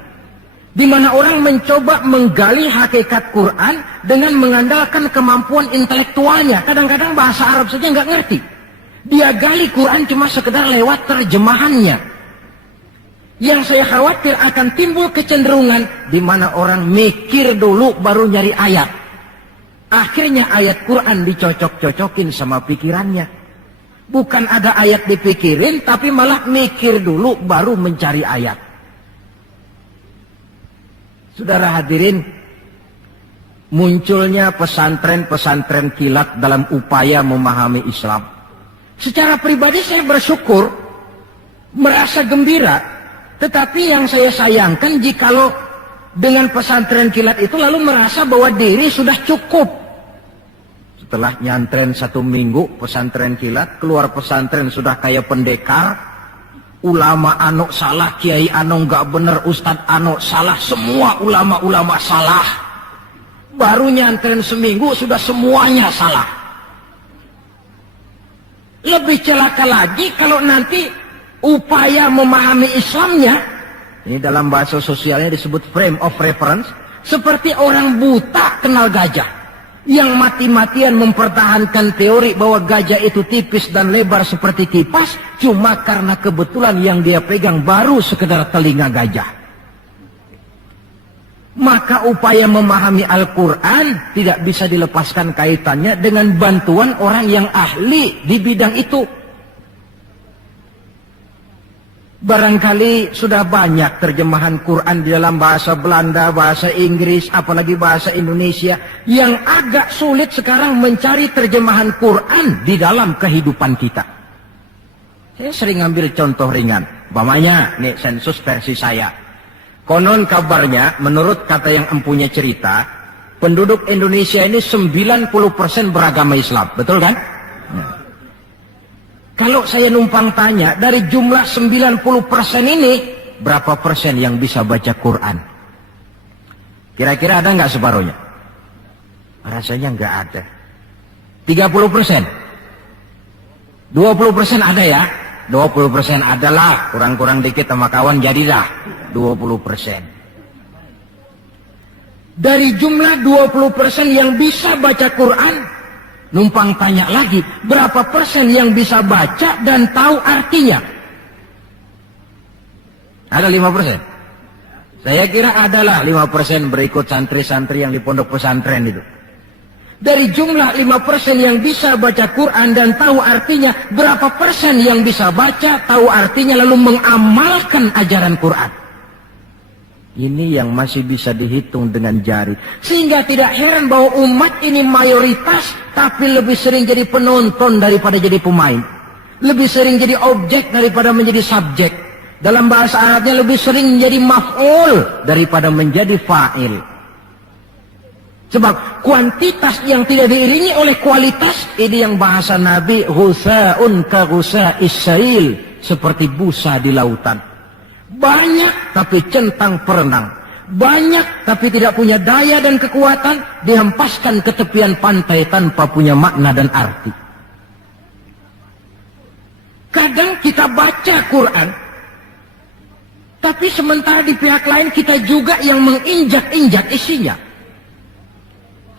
Di mana orang mencoba menggali hakikat Quran dengan mengandalkan kemampuan intelektualnya. Kadang-kadang bahasa Arab saja nggak ngerti. Dia gali Quran cuma sekedar lewat terjemahannya. Yang saya khawatir akan timbul kecenderungan di mana orang mikir dulu baru nyari ayat. Akhirnya ayat Quran dicocok-cocokin sama pikirannya. Bukan ada ayat dipikirin, tapi malah mikir dulu baru mencari ayat. Saudara hadirin, munculnya pesantren-pesantren kilat dalam upaya memahami Islam. Secara pribadi saya bersyukur, merasa gembira, tetapi yang saya sayangkan jikalau dengan pesantren kilat itu lalu merasa bahwa diri sudah cukup. Setelah nyantren 1 minggu pesantren kilat, keluar pesantren sudah kayak pendekar. Ulama anu salah, kiai anu nggak bener, ustadz anu salah, semua ulama-ulama salah. Baru nyantren seminggu sudah semuanya salah. Lebih celaka lagi kalau nanti upaya memahami Islamnya, ini dalam bahasa sosialnya disebut frame of reference, seperti orang buta kenal gajah, yang mati-matian mempertahankan teori bahwa gajah itu tipis dan lebar seperti kipas, cuma karena kebetulan yang dia pegang baru sekedar telinga gajah. Maka upaya memahami Al-Quran tidak bisa dilepaskan kaitannya dengan bantuan orang yang ahli di bidang itu. Barangkali sudah banyak terjemahan Quran di dalam bahasa Belanda, bahasa Inggris, apalagi bahasa Indonesia, yang agak sulit sekarang mencari terjemahan Quran di dalam kehidupan kita. Saya sering ambil contoh ringan. Umpamanya, nih sensus versi saya. Konon kabarnya, menurut kata yang empunya cerita, penduduk Indonesia ini 90% beragama Islam. Betul kan? Nah. Kalau saya numpang tanya, dari jumlah 90% ini, berapa persen yang bisa baca Quran? Kira-kira ada nggak separuhnya? Rasanya nggak ada. 30%? 20% ada ya? 20% adalah, kurang-kurang dikit sama kawan jadilah 20%. Dari jumlah 20% yang bisa baca Quran, numpang tanya lagi, berapa persen yang bisa baca dan tahu artinya? Ada 5%? Saya kira adalah 5% berikut santri-santri yang di pondok pesantren itu. Dari jumlah 5% yang bisa baca Quran dan tahu artinya, berapa persen yang bisa baca, tahu artinya, lalu mengamalkan ajaran Quran? Ini yang masih bisa dihitung dengan jari. Sehingga tidak heran bahwa umat ini mayoritas, tapi lebih sering jadi penonton daripada jadi pemain. Lebih sering jadi objek daripada menjadi subjek. Dalam bahasa Arabnya lebih sering menjadi maf'ul daripada menjadi fa'il. Sebab kuantitas yang tidak diiringi oleh kualitas, ini yang bahasa Nabi, ghusa'un ka ghusa'is sail, seperti busa di lautan. Banyak tapi centang perenang, banyak tapi tidak punya daya dan kekuatan, dihempaskan ke tepian pantai tanpa punya makna dan arti. Kadang kita baca Quran, tapi sementara di pihak lain kita juga yang menginjak-injak isinya.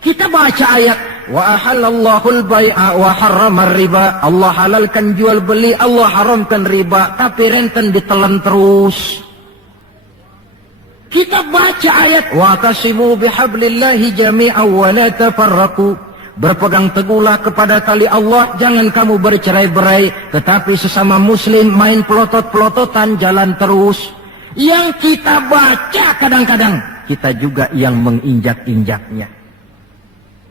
Kita baca ayat, wa ahallallahu al-bai'a wa harramar riba. Allah halalkan jual beli, Allah haramkan riba, tapi renten ditelan terus. Kita baca ayat, wa tasimu bihablillahi jami'an wa la tafarraqu. Berpegang teguhlah kepada tali Allah, jangan kamu bercerai-berai, tetapi sesama muslim main pelotot-pelototan jalan terus. Yang kita baca kadang-kadang kita juga yang menginjak-injaknya.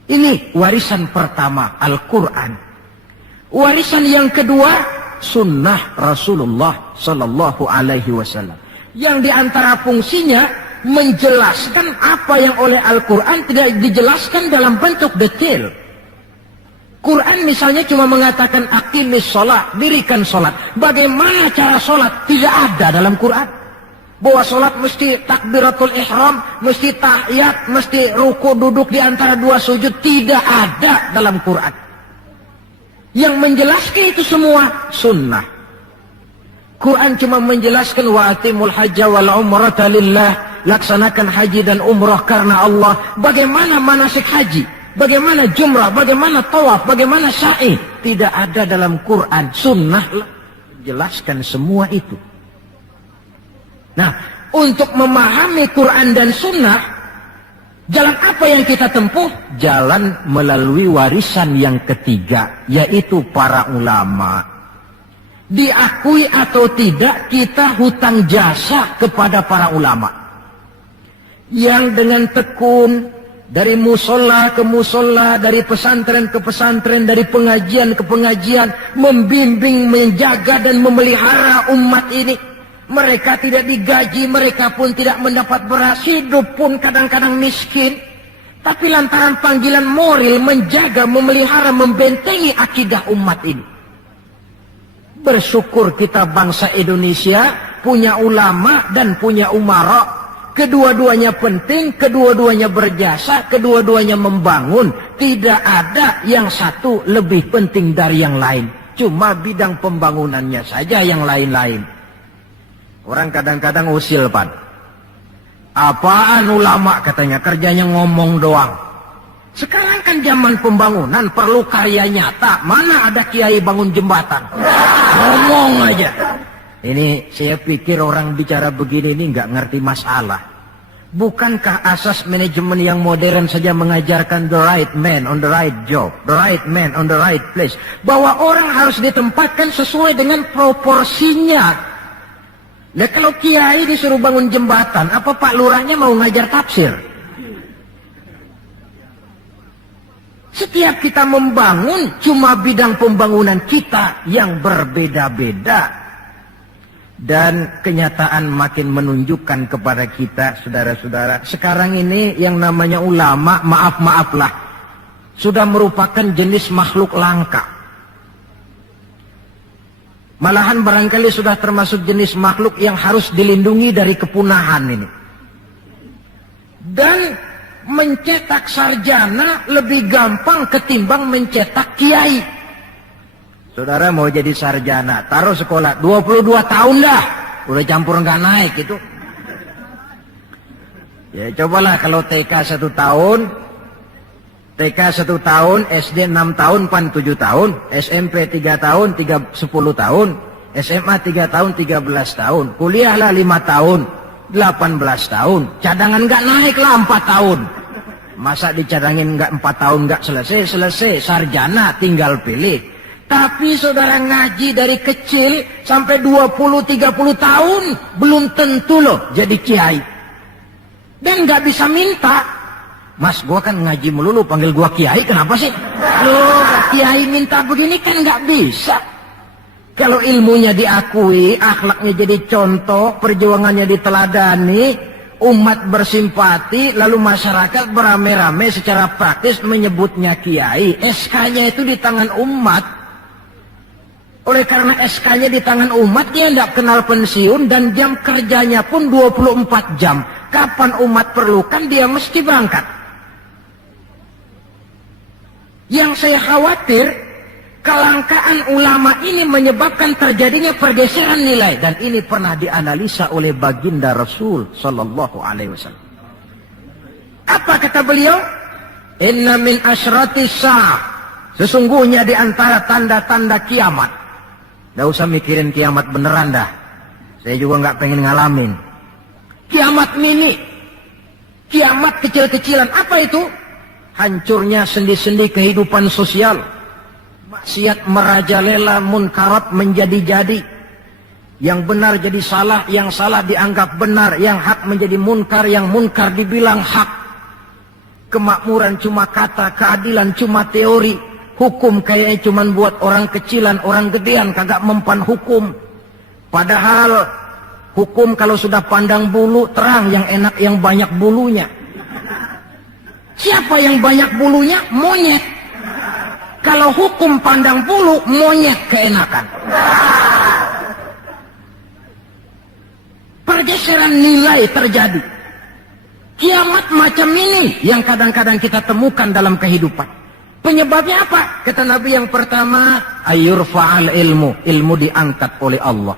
Ini warisan pertama, Al-Quran. Warisan yang kedua, sunnah Rasulullah Sallallahu Alaihi Wasallam. Yang diantara fungsinya menjelaskan apa yang oleh Al-Quran tidak dijelaskan dalam bentuk detail. Quran misalnya cuma mengatakan aqimis sholat, dirikan sholat. Bagaimana cara sholat? Tidak ada dalam Quran. Bahwa sholat mesti takbiratul ihram, mesti tahiyat, mesti ruku duduk di antara dua sujud. Tidak ada dalam Quran. Yang menjelaskan itu semua sunnah. Quran cuma menjelaskan wa atimul hajja wal umrata lillah. Laksanakan haji dan umrah karena Allah. Bagaimana manasik haji? Bagaimana jumrah? Bagaimana tawaf? Bagaimana sa'i? Tidak ada dalam Quran. Sunnah jelaskan semua itu. Nah, untuk memahami Quran dan sunnah, jalan apa yang kita tempuh? Jalan melalui warisan yang ketiga, yaitu para ulama. Diakui atau tidak, kita hutang jasa kepada para ulama. Yang dengan tekun, dari musola ke musola, dari pesantren ke pesantren, dari pengajian ke pengajian, membimbing, menjaga dan memelihara umat ini. Mereka tidak digaji, mereka pun tidak mendapat beras, hidup pun kadang-kadang miskin. Tapi lantaran panggilan moral menjaga, memelihara, membentengi akidah umat ini. Bersyukur kita bangsa Indonesia punya ulama dan punya umara. Kedua-duanya penting, kedua-duanya berjasa, kedua-duanya membangun. Tidak ada yang satu lebih penting dari yang lain. Cuma bidang pembangunannya saja yang lain-lain. Orang kadang-kadang usil, Pan. Apaan ulama katanya, kerjanya ngomong doang. Sekarang kan zaman pembangunan, perlu karya nyata. Mana ada kiai bangun jembatan? Ngomong aja. Ini saya pikir orang bicara begini ini nggak ngerti masalah. Bukankah asas manajemen yang modern saja mengajarkan the right man on the right job, the right man on the right place, bahwa orang harus ditempatkan sesuai dengan proporsinya. Nah, kalau kiai disuruh bangun jembatan, apa Pak Lurahnya mau ngajar tafsir? Setiap kita membangun, cuma bidang pembangunan kita yang berbeda-beda. Dan kenyataan makin menunjukkan kepada kita, saudara-saudara, sekarang ini yang namanya ulama, maaf-maaflah, sudah merupakan jenis makhluk langka. Malahan barangkali sudah termasuk jenis makhluk yang harus dilindungi dari kepunahan ini. Dan mencetak sarjana lebih gampang ketimbang mencetak kiai. Saudara mau jadi sarjana, taruh sekolah 22 tahun dah, udah campur nggak naik itu. Ya cobalah kalau TK 1 tahun, TK 1 tahun, SD 6 tahun, PAN 7 tahun, SMP 3 tahun, 10 tahun, SMA 3 tahun, 13 tahun, kuliahlah 5 tahun, 18 tahun, cadangan nggak naik lah 4 tahun. Masa dicadangin nggak 4 tahun nggak selesai, sarjana tinggal pilih. Tapi saudara ngaji dari kecil sampai 20-30 tahun, belum tentu loh jadi kiai. Dan nggak bisa minta. Mas, gua kan ngaji melulu, panggil gua kiai, kenapa sih? Loh, kiai minta begini kan nggak bisa. Kalau ilmunya diakui, akhlaknya jadi contoh, perjuangannya diteladani, umat bersimpati, lalu masyarakat beramai-ramai secara praktis menyebutnya kiai. SK-nya itu di tangan umat. Oleh karena SK-nya di tangan umat, dia tidak kenal pensiun dan jam kerjanya pun 24 jam. Kapan umat perlukan, dia mesti berangkat. Yang saya khawatir, kelangkaan ulama ini menyebabkan terjadinya pergeseran nilai. Dan ini pernah dianalisa oleh baginda Rasul Sallallahu Alaihi Wasallam. Apa kata beliau? Inna min asyratis sa'ah. Sesungguhnya di antara tanda-tanda kiamat. Nggak usah mikirin kiamat beneran dah. Saya juga nggak pengen ngalamin. Kiamat mini. Kiamat kecil-kecilan. Apa itu? Hancurnya sendi-sendi kehidupan sosial. Maksiat merajalela, munkarat menjadi-jadi. Yang benar jadi salah, yang salah dianggap benar, yang hak menjadi munkar, yang munkar dibilang hak. Kemakmuran cuma kata, keadilan cuma teori. Hukum kayaknya cuma buat orang kecilan, orang gedean kagak mempan hukum. Padahal hukum kalau sudah pandang bulu terang, yang enak yang banyak bulunya. Siapa yang banyak bulunya? Monyet. Kalau hukum pandang bulu, monyet keenakan. Pergeseran nilai terjadi. Kiamat macam ini yang kadang-kadang kita temukan dalam kehidupan. Penyebabnya apa? Kata Nabi yang pertama, ayurfa'al ilmu. Ilmu diangkat oleh Allah.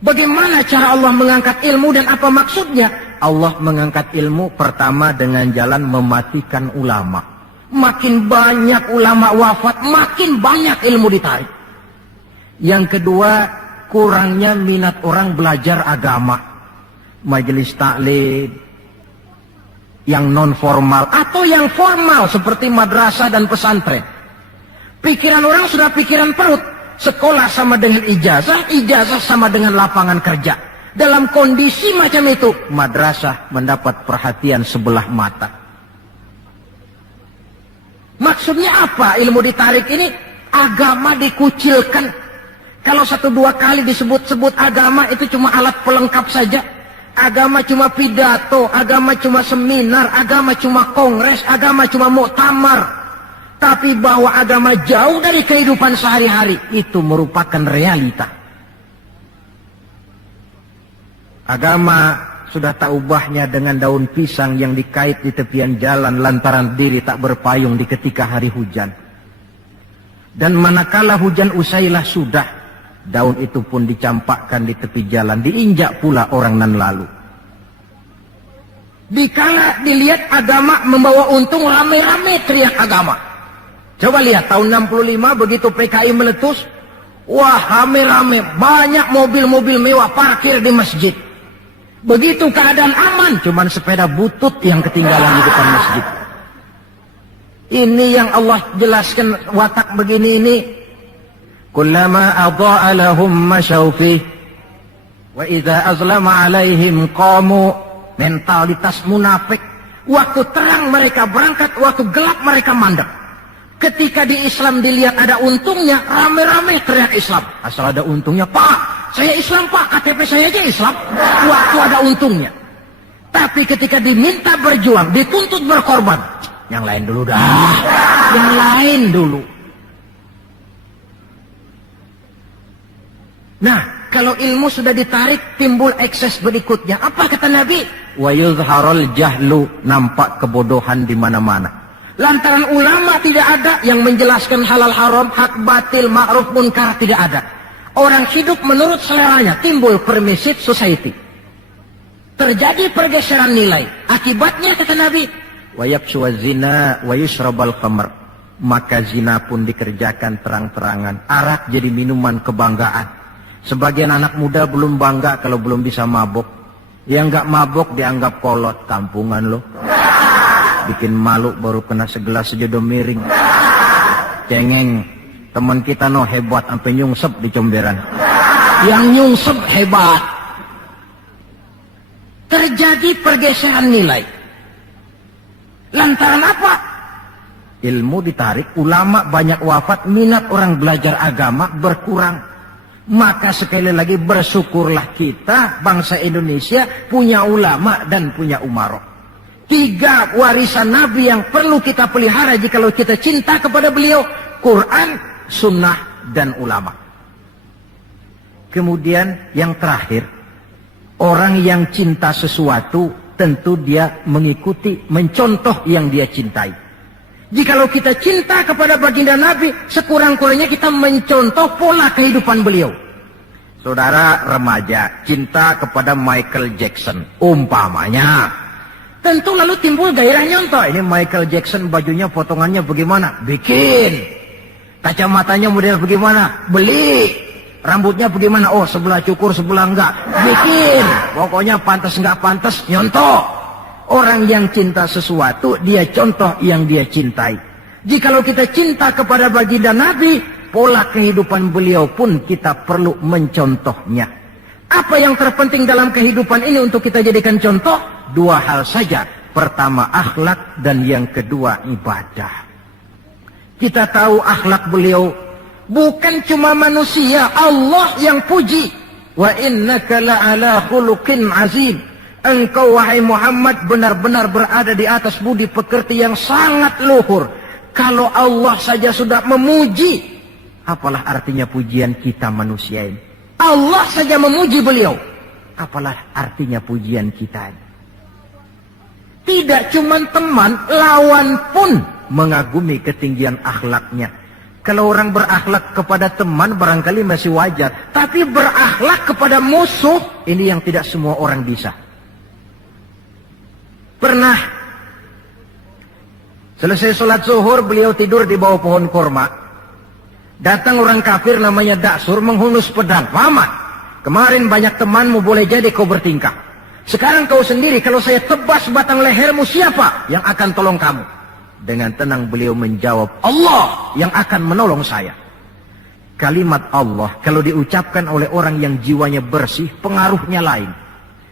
Bagaimana cara Allah mengangkat ilmu dan apa maksudnya? Allah mengangkat ilmu pertama dengan jalan mematikan ulama. Makin banyak ulama wafat, makin banyak ilmu ditarik. Yang kedua, kurangnya minat orang belajar agama. Majelis taklim yang non formal atau yang formal seperti madrasah dan pesantren. Pikiran orang sudah pikiran perut. Sekolah sama dengan ijazah, ijazah sama dengan lapangan kerja. Dalam kondisi macam itu, madrasah mendapat perhatian sebelah mata. Maksudnya apa ilmu ditarik ini? Agama dikucilkan. Kalau 1-2 kali disebut-sebut agama itu cuma alat pelengkap saja. Agama cuma pidato, agama cuma seminar, agama cuma kongres, agama cuma muktamar. Tapi bahwa agama jauh dari kehidupan sehari-hari, itu merupakan realita. Agama sudah tak ubahnya dengan daun pisang yang dikait di tepian jalan lantaran diri tak berpayung di ketika hari hujan. Dan manakala hujan usailah sudah, daun itu pun dicampakkan di tepi jalan, diinjak pula orang nan lalu. Dikala dilihat agama membawa untung, rame-rame teriak agama. Coba lihat tahun 65 begitu PKI meletus, wah rame-rame, banyak mobil-mobil mewah parkir di masjid. Begitu keadaan aman, cuman sepeda butut yang ketinggalan di depan masjid. Ini yang Allah jelaskan watak begini ini. Kullama adha'a lahum masyaw fih wa idza azlama alaihim qamu. Mentalitas munafik. Waktu terang mereka berangkat, waktu gelap mereka mandek. Ketika di Islam dilihat ada untungnya, rame-rame teriak Islam. Asal ada untungnya, Pak, saya Islam Pak, KTP saya aja Islam. Waktu ada untungnya. Tapi ketika diminta berjuang, dituntut berkorban, yang lain dulu dah, yang lain dulu. Nah, kalau ilmu sudah ditarik, timbul ekses berikutnya. Apa kata Nabi? Wa yuzharul jahlu, nampak kebodohan di mana-mana. Lantaran ulama tidak ada yang menjelaskan halal haram, hak batil, ma'ruf munkar, tidak ada. Orang hidup menurut seleranya, timbul permissive society. Terjadi pergeseran nilai. Akibatnya kata Nabi, wa yabsu zina wa yusrabal khamr. Maka zina pun dikerjakan terang-terangan. Arak jadi minuman kebanggaan. Sebagian anak muda belum bangga kalau belum bisa mabok. Yang nggak mabok dianggap kolot, kampungan loh. Bikin malu baru kena segelas sejodoh miring. Cengeng, teman kita no hebat sampai nyungsep di comberan. Yang nyungsep hebat. Terjadi pergeseran nilai. Lantaran apa? Ilmu ditarik, ulama banyak wafat, minat orang belajar agama berkurang. Maka sekali lagi bersyukurlah kita bangsa Indonesia punya ulama dan punya umarok. 3 warisan Nabi yang perlu kita pelihara jikalau kita cinta kepada beliau. Quran, sunnah, dan ulama. Kemudian yang terakhir, orang yang cinta sesuatu tentu dia mengikuti, mencontoh yang dia cintai. Jikalau kita cinta kepada baginda Nabi, sekurang-kurangnya kita mencontoh pola kehidupan beliau. Saudara remaja cinta kepada Michael Jackson, umpamanya. Tentu lalu timbul gairah nyontoh. Ini Michael Jackson bajunya potongannya bagaimana? Bikin. Kacamatanya model bagaimana? Beli. Rambutnya bagaimana? Oh sebelah cukur sebelah enggak. Bikin. Pokoknya pantas enggak pantas nyontoh. Orang yang cinta sesuatu dia contoh yang dia cintai. Jikalau kita cinta kepada baginda Nabi, pola kehidupan beliau pun kita perlu mencontohnya. Apa yang terpenting dalam kehidupan ini untuk kita jadikan contoh? 2 hal saja. Pertama akhlak dan yang kedua ibadah. Kita tahu akhlak beliau bukan cuma manusia, Allah yang puji. Wa innaka la'ala khuluqin azim. Engkau wahai Muhammad benar-benar berada di atas budi pekerti yang sangat luhur. Kalau Allah saja sudah memuji, apalah artinya pujian kita manusia ini? Allah saja memuji beliau, apalah artinya pujian kita ini? Tidak cuma teman, lawan pun mengagumi ketinggian akhlaknya. Kalau orang berakhlak kepada teman barangkali masih wajar, tapi berakhlak kepada musuh, ini yang tidak semua orang bisa. Pernah selesai sholat zuhur, beliau tidur di bawah pohon kurma. Datang orang kafir namanya Daksur menghunus pedang. Muhammad, kemarin banyak temanmu, boleh jadi kau bertingkah. Sekarang kau sendiri, kalau saya tebas batang lehermu, siapa yang akan tolong kamu? Dengan tenang beliau menjawab, Allah yang akan menolong saya. Kalimat Allah kalau diucapkan oleh orang yang jiwanya bersih, pengaruhnya lain.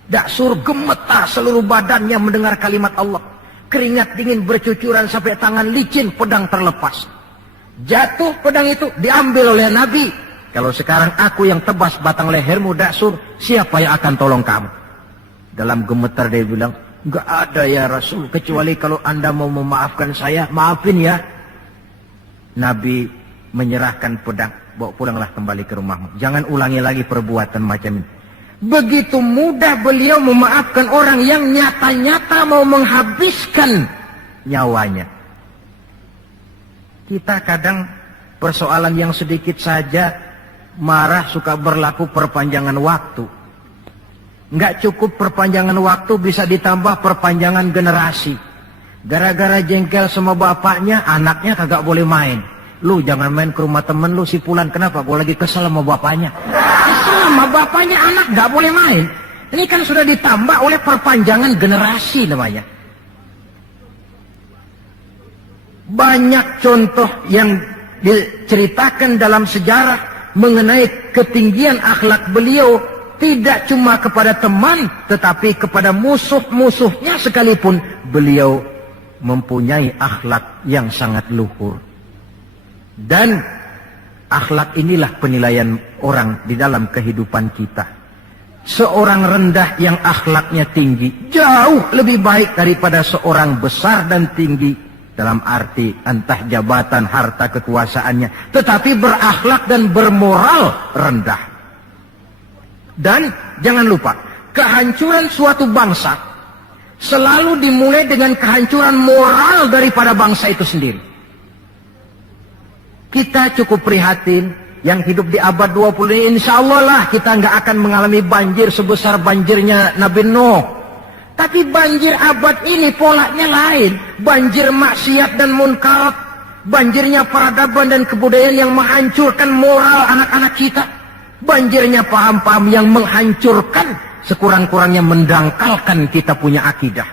Daksur gemetar seluruh badannya mendengar kalimat Allah. Keringat dingin bercucuran sampai tangan licin, pedang terlepas. Jatuh pedang itu, diambil oleh Nabi. Kalau sekarang aku yang tebas batang lehermu Daksur, siapa yang akan tolong kamu? Dalam gemetar dia bilang, enggak ada ya Rasul, kecuali kalau anda mau memaafkan saya, maafin ya. Nabi menyerahkan pedang, bawa pulanglah kembali ke rumahmu. Jangan ulangi lagi perbuatan macam ini. Begitu mudah beliau memaafkan orang yang nyata-nyata mau menghabiskan nyawanya. Kita kadang persoalan yang sedikit saja marah suka berlaku perpanjangan waktu. Nggak cukup perpanjangan waktu, bisa ditambah perpanjangan generasi. Gara-gara jengkel sama bapaknya, anaknya kagak boleh main. Lu jangan main ke rumah temen lu si Fulan, kenapa? Gua lagi kesel sama bapaknya. Kesel sama bapaknya, anak nggak boleh main. Ini kan sudah ditambah oleh perpanjangan generasi namanya. Banyak contoh yang diceritakan dalam sejarah mengenai ketinggian akhlak beliau. Tidak cuma kepada teman, tetapi kepada musuh-musuhnya sekalipun beliau mempunyai akhlak yang sangat luhur. Dan akhlak inilah penilaian orang di dalam kehidupan kita. Seorang rendah yang akhlaknya tinggi jauh lebih baik daripada seorang besar dan tinggi, dalam arti entah jabatan, harta, kekuasaannya, tetapi berakhlak dan bermoral rendah. Dan jangan lupa, kehancuran suatu bangsa selalu dimulai dengan kehancuran moral daripada bangsa itu sendiri. Kita cukup prihatin yang hidup di abad 20 ini, insya Allah lah kita nggak akan mengalami banjir sebesar banjirnya Nabi Nuh. Tapi banjir abad ini polanya lain. Banjir maksiat dan munkar, banjirnya peradaban dan kebudayaan yang menghancurkan moral anak-anak kita. Banjirnya paham-paham yang menghancurkan, sekurang-kurangnya mendangkalkan kita punya akidah.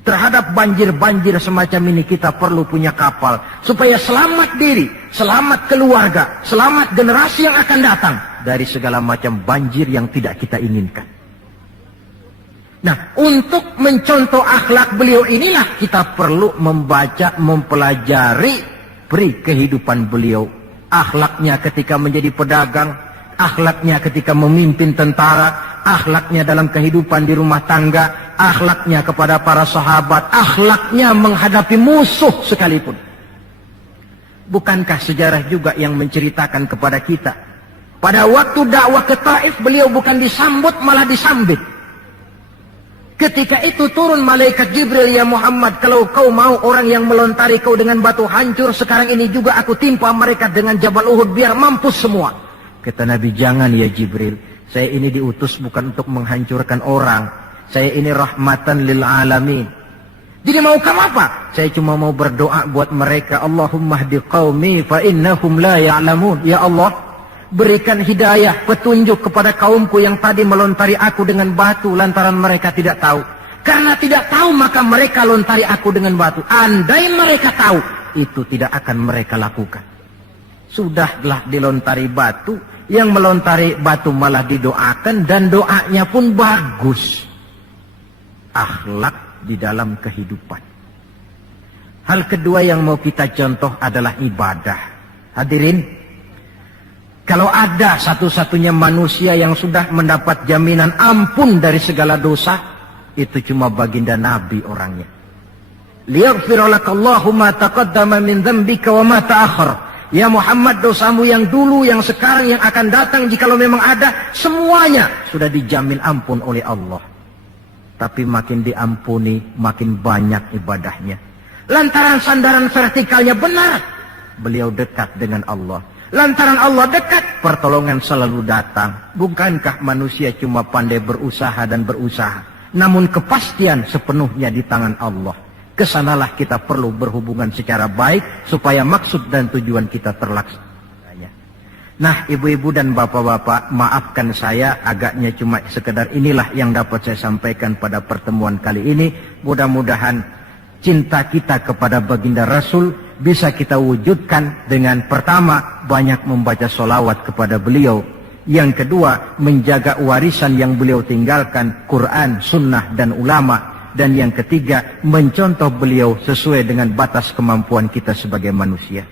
Terhadap banjir-banjir semacam ini kita perlu punya kapal, supaya selamat diri, selamat keluarga, selamat generasi yang akan datang dari segala macam banjir yang tidak kita inginkan. Nah, untuk mencontoh akhlak beliau inilah kita perlu membaca, mempelajari peri kehidupan beliau. Akhlaknya ketika menjadi pedagang, akhlaknya ketika memimpin tentara, akhlaknya dalam kehidupan di rumah tangga, akhlaknya kepada para sahabat, akhlaknya menghadapi musuh sekalipun. Bukankah sejarah juga yang menceritakan kepada kita, pada waktu dakwah ke Taif beliau bukan disambut malah disambit. Ketika itu turun malaikat Jibril, ya Muhammad, kalau kau mau orang yang melontari kau dengan batu hancur, sekarang ini juga aku timpa mereka dengan Jabal Uhud biar mampus semua. Kata Nabi, jangan ya Jibril, saya ini diutus bukan untuk menghancurkan orang, saya ini rahmatan lil alamin. Jadi mau kamu apa? Saya cuma mau berdoa buat mereka, Allahumma hdi qaumi fa innahum la ya'lamun. Ya Allah, berikan hidayah, petunjuk kepada kaumku yang tadi melontari aku dengan batu lantaran mereka tidak tahu. Karena tidak tahu maka mereka lontari aku dengan batu. Andai mereka tahu, itu tidak akan mereka lakukan. Sudahlah dilontari batu, yang melontari batu malah didoakan dan doanya pun bagus. Akhlak di dalam kehidupan. Hal kedua yang mau kita contoh adalah ibadah. Hadirin, kalau ada satu-satunya manusia yang sudah mendapat jaminan ampun dari segala dosa, itu cuma baginda Nabi orangnya. Liyaghfiralakallahu ma taqaddama min dzambika wa ma ta'akhkhar. Ya Muhammad, dosamu yang dulu, yang sekarang, yang akan datang, jikalau memang ada, semuanya sudah dijamin ampun oleh Allah. Tapi makin diampuni, makin banyak ibadahnya. Lantaran sandaran vertikalnya benar, beliau dekat dengan Allah. Lantaran Allah dekat, pertolongan selalu datang. Bukankah manusia cuma pandai berusaha dan berusaha, namun kepastian sepenuhnya di tangan Allah. Kesanalah kita perlu berhubungan secara baik supaya maksud dan tujuan kita terlaksana. Nah, ibu-ibu dan bapak-bapak, maafkan saya agaknya cuma sekedar inilah yang dapat saya sampaikan pada pertemuan kali ini. Mudah-mudahan cinta kita kepada baginda Rasul bisa kita wujudkan dengan pertama, banyak membaca sholawat kepada beliau. Yang kedua, menjaga warisan yang beliau tinggalkan, Quran, sunnah, dan ulama. Dan yang ketiga, mencontoh beliau sesuai dengan batas kemampuan kita sebagai manusia.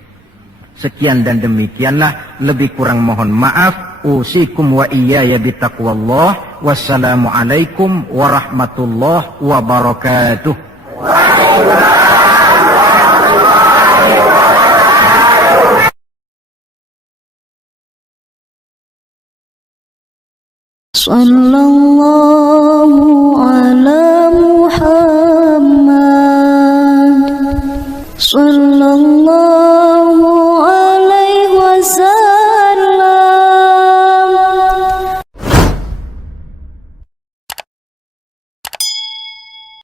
Sekian dan demikianlah, lebih kurang mohon maaf. Usikum wa iyaya bitaqwallah. Wassalamualaikum warahmatullahi wabarakatuh. Sallallahu ala Muhammad, sallallahu alaihi wasallam.